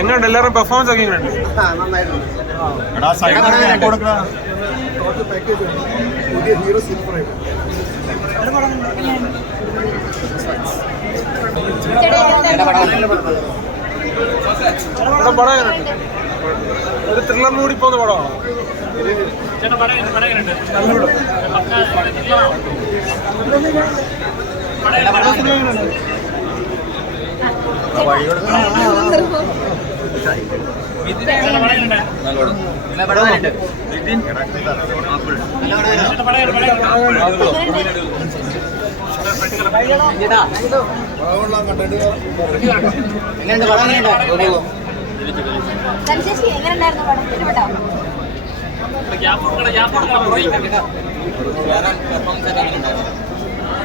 എങ്ങനെയുണ്ട് എല്ലാവരും പെർഫോമൻസ് ഒക്കെ എങ്ങനെയുണ്ട്? ഒരു ത്രില്ലർ മൂടി പോകുന്ന പടമാണോ?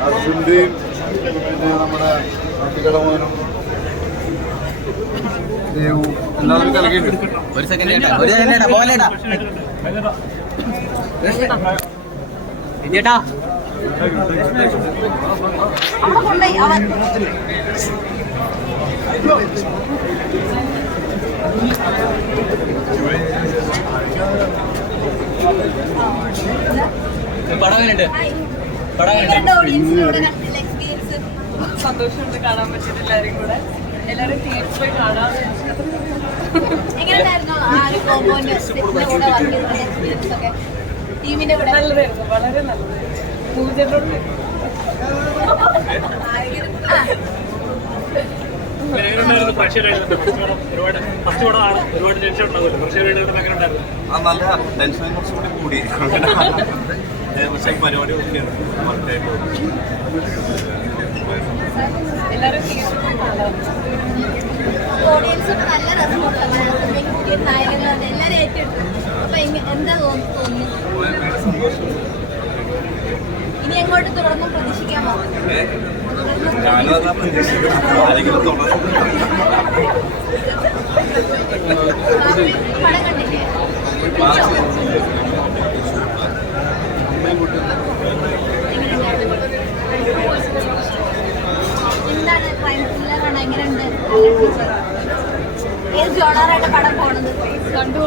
അർജുന്റെയും നമ്മുടെ കുട്ടികളമോനും ദേവു എല്ലാവരും കളിക്കുന്നുണ്ട്. ഒരു സെക്കൻഡ് പോലെടാ വിജയേട്ടാ സന്തോഷമുണ്ട് കാണാൻ പറ്റിയിട്ട് എല്ലാവരും കൂടെ. എല്ലാവരും തിയേറ്ററിൽ പോയി കാണാം. നല്ലതായിരുന്നു, വളരെ നല്ലതായിരുന്നു. പൂജകളുണ്ട്. നല്ല ടെൻഷൻ കുറച്ചുകൂടി കൂടി പക്ഷേ പരിപാടി ഒക്കെയാണ് എല്ലാവരും തിയേറ്ററിൽ പോയി കാണാം. ഓഡിയൻസൊക്കെ നല്ല റെസ്പോൺസ് നായകൻ എല്ലാവരും ഏറ്റെടുത്തു. അപ്പൊ എന്താ തോന്നുന്നു? ഇനി എങ്ങോട്ട് തുടർന്നും പ്രതീക്ഷിക്കാമോ? പടം കണ്ടില്ലേ? എന്താണ് ക്രൈം ത്രില്ലറാണ്? എങ്ങനെയുണ്ട്? ഏത് ജോണറായിട്ട് പടം പോണത്? കണ്ടു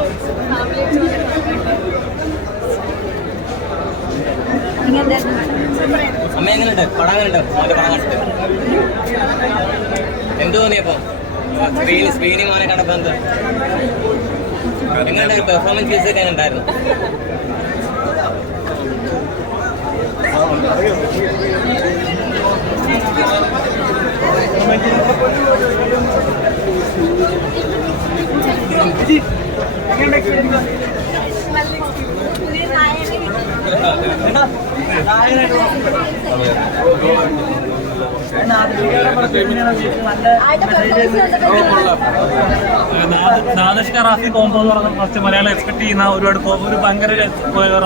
അമ്മ എങ്ങനെയുണ്ട്? പടം എങ്ങനെയുണ്ട്? പടം കണ്ടിട്ട് എന്ത് തോന്നിയപ്പോ സ്ക്രീനിൽ മോനെ കണ്ടപ്പോ എന്ത് എങ്ങനെയുണ്ട്? പെർഫോമൻസ് ഫീസ് ഒക്കെ ഉണ്ടായിരുന്നു? പുതിയ നായകനെ നാദിഷ്ക റാഫി കോംബോ എന്ന് പറഞ്ഞ കുറച്ച് മലയാളം എക്സ്പെക്ട് ചെയ്യുന്ന ഒരുപാട് ഒരു ഭയങ്കര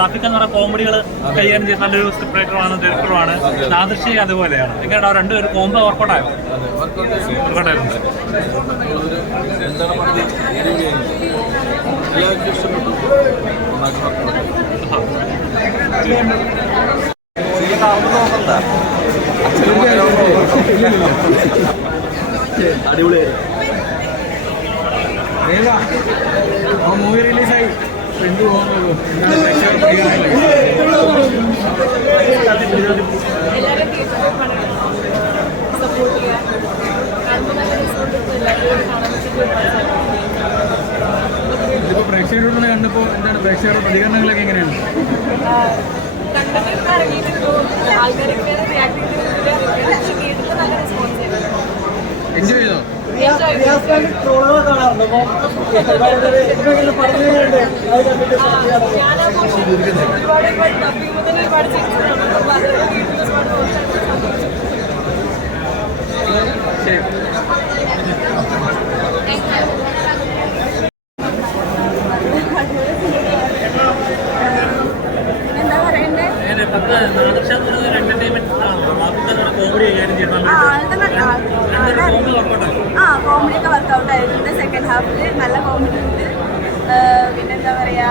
റാഫിക്ക് എന്ന് പറഞ്ഞ കോമഡികൾ കൈകാര്യം ചെയ്യുന്ന നല്ലൊരു സ്ക്രിപ്റ്റ് റൈറ്ററുമാണ്, ഡയറക്ടറുമാണ്. നാദിഷ അതുപോലെയാണ്. എങ്ങനെയാണ് രണ്ടുപേരും കോംബോ വർക്കൗട്ടായോ? വർക്കൗട്ടായിട്ടുണ്ട്. അടിപൊളിയായി. മൂവി റിലീസായി എന്ത് തോന്നുന്നു? സപ്പോർട്ട് ചെയ്യാൻ കാണുമ്പോൾ നല്ല റിസോർട്ട് എല്ലാവരും കാണാൻ ഇതിപ്പോ പ്രേക്ഷകരോട് കണ്ടപ്പോൾ എന്താണ് പ്രേക്ഷകരുടെ പ്രതികരണങ്ങളൊക്കെ എങ്ങനെയാണ്? കണ്ടതിൽ ഇറങ്ങിയിട്ടുണ്ടോ ആൾക്കാരൊക്കെ റിയാക്ട് ചെയ്തിട്ട് നല്ല റെസ്പോൺസ് ചെയ്തു. എൻജോയ് ചെയ്തോ? ഒരുപാട് ഡബിങ് മുതൽ ഒരുപാട് കോമഡിയൊക്കെ വർക്കൗട്ട് ആയിട്ടുണ്ട്. സെക്കൻഡ് ഹാഫിൽ നല്ല കോമഡി ഉണ്ട്. പിന്നെന്താ പറയാ,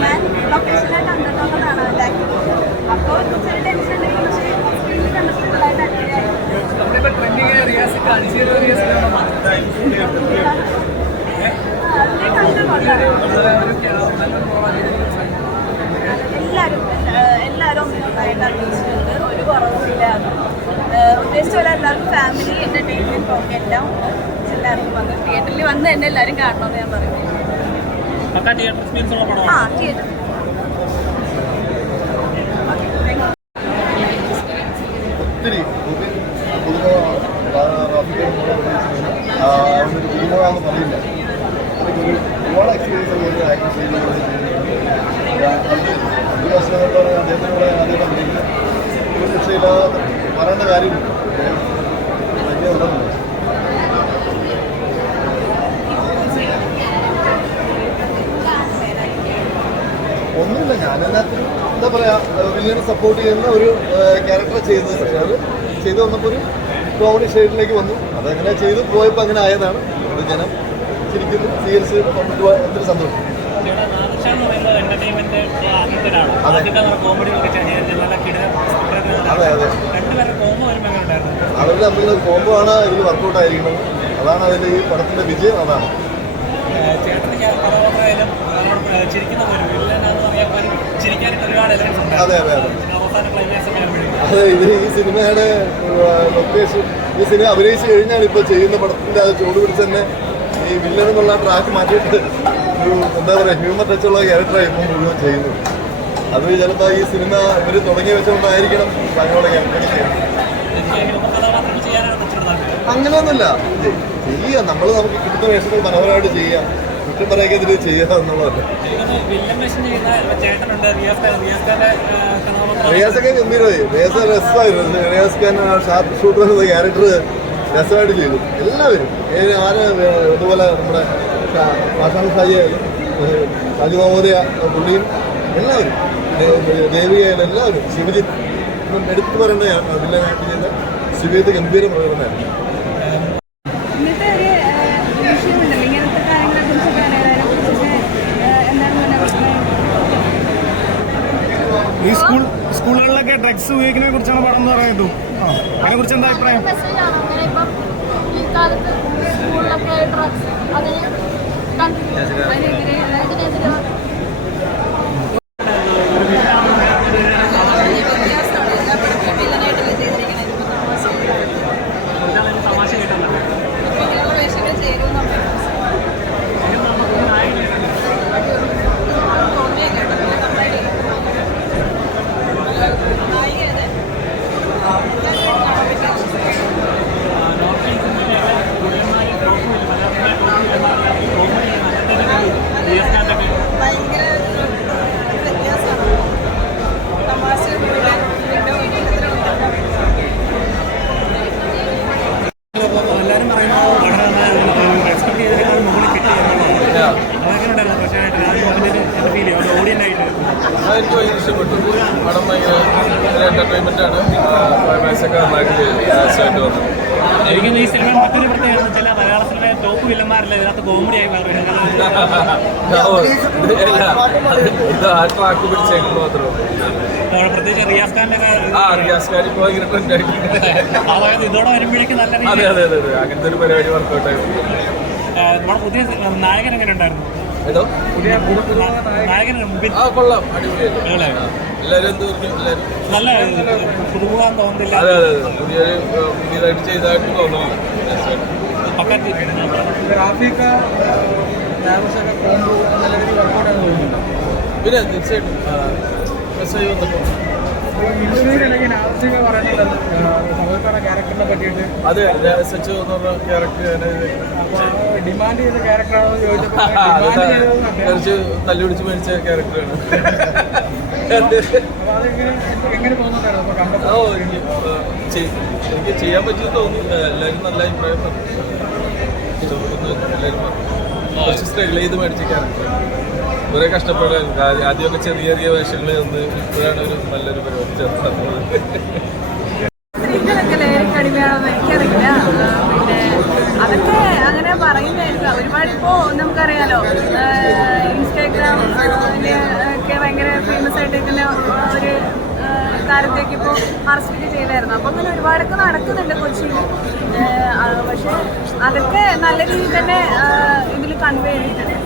ഞാൻ ലൊക്കേഷനിലായിട്ട് അണ്ടർടോക്കറാണ് ആക്ടിങ്. അപ്പോൾ ചെറിയ ടെൻഷൻ നന്നായിട്ട് അഭിനയിച്ചിട്ടുണ്ട്. ഒരു കുറവുമില്ല. ഉദ്ദേശിച്ച പോലെ എല്ലാവർക്കും ഫാമിലി എന്റർടൈൻമെന്റ് ഒക്കെ എല്ലാം ഉണ്ട്. എല്ലാവർക്കും വന്ന് തിയേറ്ററിൽ വന്ന് തന്നെ എല്ലാവരും കാണണമെന്ന് ഞാൻ പറയുന്നത്. ആ തിയേറ്റർ ഒത്തിരി കുടുംബമാണെന്ന് പറയില്ല. ഒരുപാട് എക്സ്പീരിയൻസ് ആക്ട് ചെയ്യുന്നത് 5 വർഷം കൊണ്ടാണ് അദ്ദേഹത്തിനൂടെ അദ്ദേഹം ഒരു രക്ഷയില്ലാതെ പറയേണ്ട കാര്യമില്ല. വലിയ ഉണ്ടെന്നില്ല. ഒന്നുമില്ല, ഞാനെല്ലാത്തിനും എന്താ പറയുക വില്ലിനെ സപ്പോർട്ട് ചെയ്യുന്ന ഒരു ക്യാരക്ടർ ചെയ്തത്. പക്ഷേ അത് ചെയ്തു വന്നപ്പോൾ ഒരു കോമഡി ഷെയ്ഡിലേക്ക് വന്നു. അതങ്ങനെ ചെയ്ത് പോയപ്പോൾ അങ്ങനെ ആയതാണ്. അത് ജനം ശരിക്കും സ്വീകരിച്ച് ഒത്തിരി സന്തോഷം. അതെ അതെ, അവരുടെ തമ്മിലുള്ള കോംബോ ആണ് ഇതിൽ വർക്കൗട്ട് ആയിരിക്കുന്നത്. അതാണ് അതിൻ്റെ ഈ പടത്തിൻ്റെ വിജയം. അതാണ് അതെ അതെ അതെ അതെ. ഇത് ഈ സിനിമയുടെ ലൊക്കേഷൻ, ഈ സിനിമ അഭിനയിച്ച് കഴിഞ്ഞാണ് ഇപ്പോൾ ചെയ്യുന്ന പടത്തിൻ്റെ അത് ചൂട് പിടിച്ച് തന്നെ ഈ വില്ലൻ എന്നുള്ള ട്രാക്ക് മാറ്റിയിട്ട് ഒരു എന്താ പറയുക ഹ്യൂമർ ടച്ചുള്ള ക്യാരക്ടറാണ് ഇപ്പം മുഴുവൻ ചെയ്യുന്നത്. അത് ചിലപ്പോൾ ഈ സിനിമ ഇവർ തുടങ്ങി വെച്ചുകൊണ്ടായിരിക്കണം തങ്ങളുടെ ക്യാരക്ടർ ചെയ്യുന്നത്. അങ്ങനെയൊന്നുമില്ല, ചെയ്യാം. നമുക്ക് കിട്ടുന്ന വേഷങ്ങൾ മനോഹരമായിട്ട് ചെയ്യാം. കുറ്റം പറയാൻ ഇതിൽ ചെയ്യുക എന്നുള്ളതല്ല. റിയാസൊക്കെ ഗംഭീരമായി. റിയാസ് രസമായിരുന്നു. റിയാസ് ഖാൻ ഷാർപ്പ് ഷൂട്ടർ എന്ന ക്യാരക്ടർ രസമായിട്ട് ചെയ്തു. എല്ലാവരും ആര് ഇതുപോലെ നമ്മുടെ ആശാൻ ഷാജി ആയാലും ഷാജി മഹോദയ പുള്ളിയും എല്ലാവരും ദേവിയായാലും എല്ലാവരും. ശിവജിത്ത് എടുത്തു പറയേണ്ട വില്ലനായിട്ട് ചെയ്ത ശിവജിത്ത് ഗംഭീര പ്രകടനമായിരുന്നു. ഇന്നത്തെ ഒരു വിഷയമുണ്ടല്ലോ ഇങ്ങനത്തെ കാര്യങ്ങളെ കുറിച്ച് എന്താണ് ഈ സ്കൂളുകളിലൊക്കെ ഡ്രഗ്സ് ഉപയോഗിക്കുന്നതിനെ കുറിച്ചാണ് പടം എന്ന് പറയുന്നത്. അതിനെ കുറിച്ച് എന്താ അഭിപ്രായം? ഈ കാലത്ത് സ്കൂളിലൊക്കെ ഡ്രഗ്സ് അതിനെതിരെ എനിക്ക് ഭയങ്കര ഇഷ്ടപ്പെട്ടു. പടം ഭയങ്കര എൻ്റർടൈൻമെൻറ്റാണ്. ക്ലൈമാക്സൊക്കെ നന്നായിട്ട് രസമായിട്ട് വന്നു. എനിക്കും ഈ സിനിമ മറ്റൊരു പ്രത്യേകത വെച്ചാൽ മലയാള സിനിമയിൽ ടോപ്പ് വില്ലന്മാരല്ല ഇതിനകത്ത് കോമഡിയായി ഇത് ആ ട്രാക്ക് പിടിച്ചേക്കുന്നത് മാത്രമേ ഉള്ളൂ. പ്രത്യേകിച്ച് റിയാസ് ഖാൻ്റെ റിയാസ് ഖാൻ ഇപ്പോൾ ഭയങ്കര ട്രെൻഡായിട്ടുണ്ട്. അതായത് ഇതോടെ വരുമ്പോഴേക്കും നല്ല അതെ അതെ അതെ അതെ, അങ്ങനത്തെ ഒരു പരിപാടി വർക്കൗട്ടായിരുന്നു. നമ്മുടെ പുതിയ നായകൻ എങ്ങനെ ഉണ്ടായിരുന്നു? ഏതോ നായകൻ കൊള്ളാം, അടിപൊളിയായിരുന്നു. എല്ലാവരും എന്ത് പറഞ്ഞു, എല്ലാവരും നല്ല പുതുമുഖാൻ തോന്നുന്നില്ല. അതെ അതെ അതെ, പുതിയതായിട്ട് ചെയ്തതായിട്ട് തോന്നുന്നു. പിന്നെ തീർച്ചയായിട്ടും മെസ്സേജ് വന്നപ്പോൾ അതെ സച്ച് എന്ന് പറഞ്ഞ ക്യാരക്ടർ ഡിമാൻഡ് ചെയ്ത ക്യാരക്ടറാണെന്ന് ചോദിച്ചപ്പോൾ കുറച്ച് തല്ലുപിടിച്ച് മേടിച്ച ക്യാരക്ടറാണ്. എനിക്ക് ചെയ്യാൻ പറ്റിയെന്ന് തോന്നുന്നു. എല്ലാവരും നല്ല അഭിപ്രായം പറഞ്ഞു. എല്ലാവരും പറഞ്ഞു കുറച്ച് സ്ട്രഗിൾ ചെയ്ത് മേടിച്ച ക്യാരക്ടർ. കുറേ കഷ്ടപ്പെടാൻ ആദ്യമൊക്കെ ചെറിയ ചെറിയ വേഷങ്ങളിൽ നിന്ന് ഇപ്പോഴാണ് ഒരു നല്ലൊരു പരിപാടി ചേർത്തത്. സ്ത്രീകളൊക്കെ ലഹരിക്ക് അടിമയാണെന്ന് എനിക്കറിയില്ല. പിന്നെ അതൊക്കെ അങ്ങനെ പറയുന്നതായിരിക്കും. ഒരുപാട് ഇപ്പോൾ നമുക്കറിയാലോ ഇൻസ്റ്റാഗ്രാമിലൊക്കെ ഭയങ്കര ഫേമസ് ആയിട്ട് നിൽക്കുന്ന ഒരു താരത്തേക്ക് ഇപ്പോൾ അറസ്റ്റ് ചെയ്തായിരുന്നു. അപ്പോൾ അങ്ങനെ ഒരുപാടൊക്കെ നടക്കുന്നുണ്ട് കൊച്ചിയിൽ. പക്ഷേ അതൊക്കെ നല്ല രീതിയിൽ തന്നെ ഇതിൽ കൺവേ ചെയ്തിട്ടുണ്ട്.